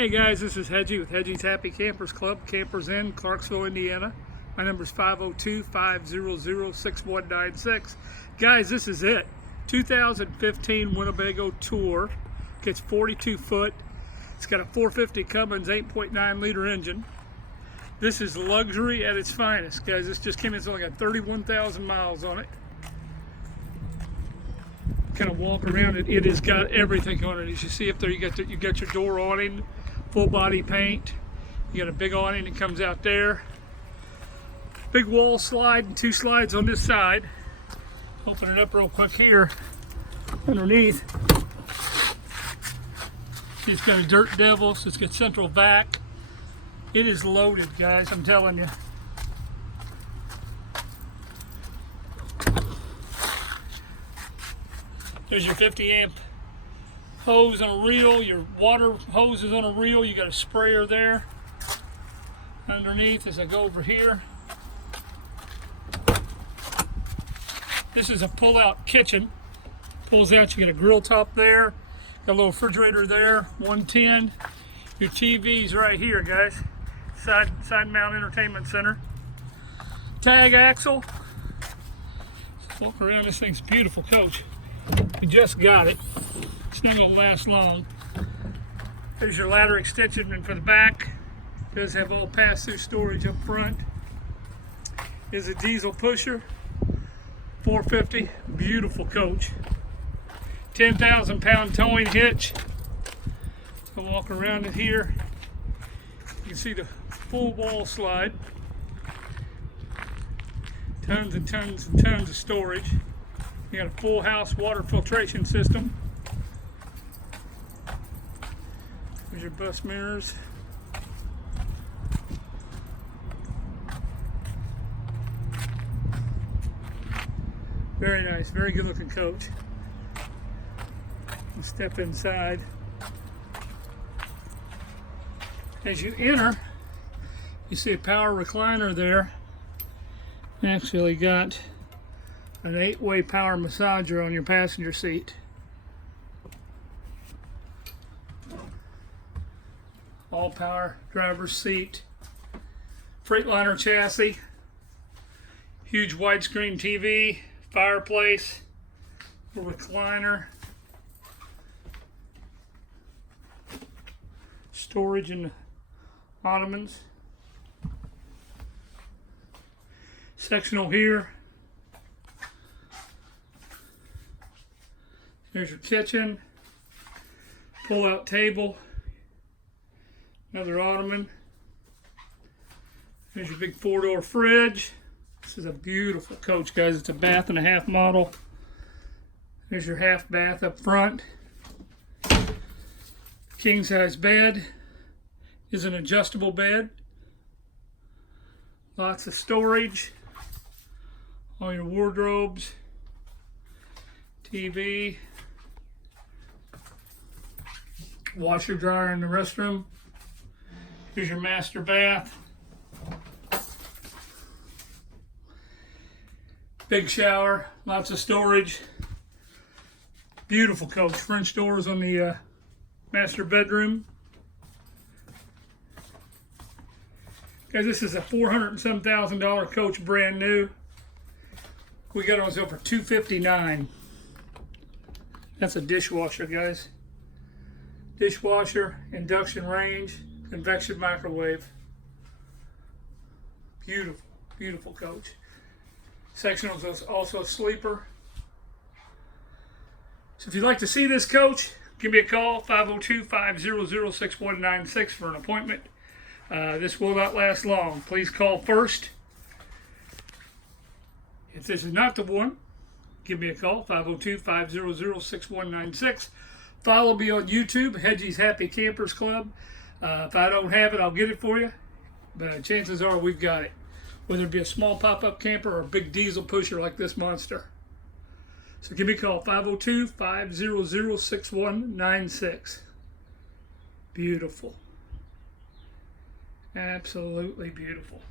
Hey guys, this is Hedgie with Hedgie's Happy Campers Club, Campers Inn, Clarksville, Indiana. My number is 502-500-6196. Guys, this is it. 2015 Winnebago Tour. Gets 42 foot. It's got a 450 Cummins 8.9 liter engine. This is luxury at its finest, guys. This just came in. It's only got 31,000 miles on it. Kind of walk around it. It has got everything on it. As you see up there, you got your door awning, full body paint. You got a big awning that comes out there. Big wall slide and two slides on this side. Open it up real quick here. Underneath, it's got a dirt devil, so it's got central vac. It is loaded, guys, I'm telling you. There's your 50 amp hose on a reel, your water hose is on a reel, you got a sprayer there. Underneath, as I go over here, this is a pull-out kitchen. Pulls out, you got a grill top there, got a little refrigerator there, 110. Your TV's right here, guys. Side mount entertainment center. Tag axle. Let's walk around. This thing's a beautiful coach. We just got it. It's not gonna last long. There's your ladder extension for the back. It does have all pass-through storage up front. Is a diesel pusher. 450, beautiful coach. 10,000 pound towing hitch. So walk around it here. You can see the full wall slide. Tons and tons and tons of storage. You got a full house water filtration system. There's your bus mirrors. Very nice, very good looking coach. You step inside. As you enter, you see a power recliner there. Actually got an 8-way power massager on your passenger seat. All power driver's seat. Freightliner chassis. Huge widescreen TV. Fireplace. Recliner. Storage in the ottomans. Sectional here. There's your kitchen. Pull-out table. Another ottoman. There's your big 4-door fridge. This is a beautiful coach, guys. It's a bath and a half model. There's your half bath up front. King size bed. Is an adjustable bed. Lots of storage. All your wardrobes. TV. Washer dryer in the restroom. Here's your master bath. Big shower, lots of storage. Beautiful coach. French doors on the master bedroom. Guys, this is a $400,000 coach, brand new. We got it on sale for $259. That's a dishwasher, guys. Dishwasher, induction range, convection microwave. Beautiful, beautiful coach. Sectional is also a sleeper. So if you'd like to see this coach, give me a call, 502-500-6196 for an appointment. This will not last long. Please call first. If this is not the one, give me a call, 502-500-6196. Follow me on YouTube, Hedgie's Happy Campers Club. If I don't have it, I'll get it for you. But chances are we've got it. Whether it be a small pop-up camper or a big diesel pusher like this monster. So give me a call, 502-500-6196. Beautiful. Absolutely beautiful.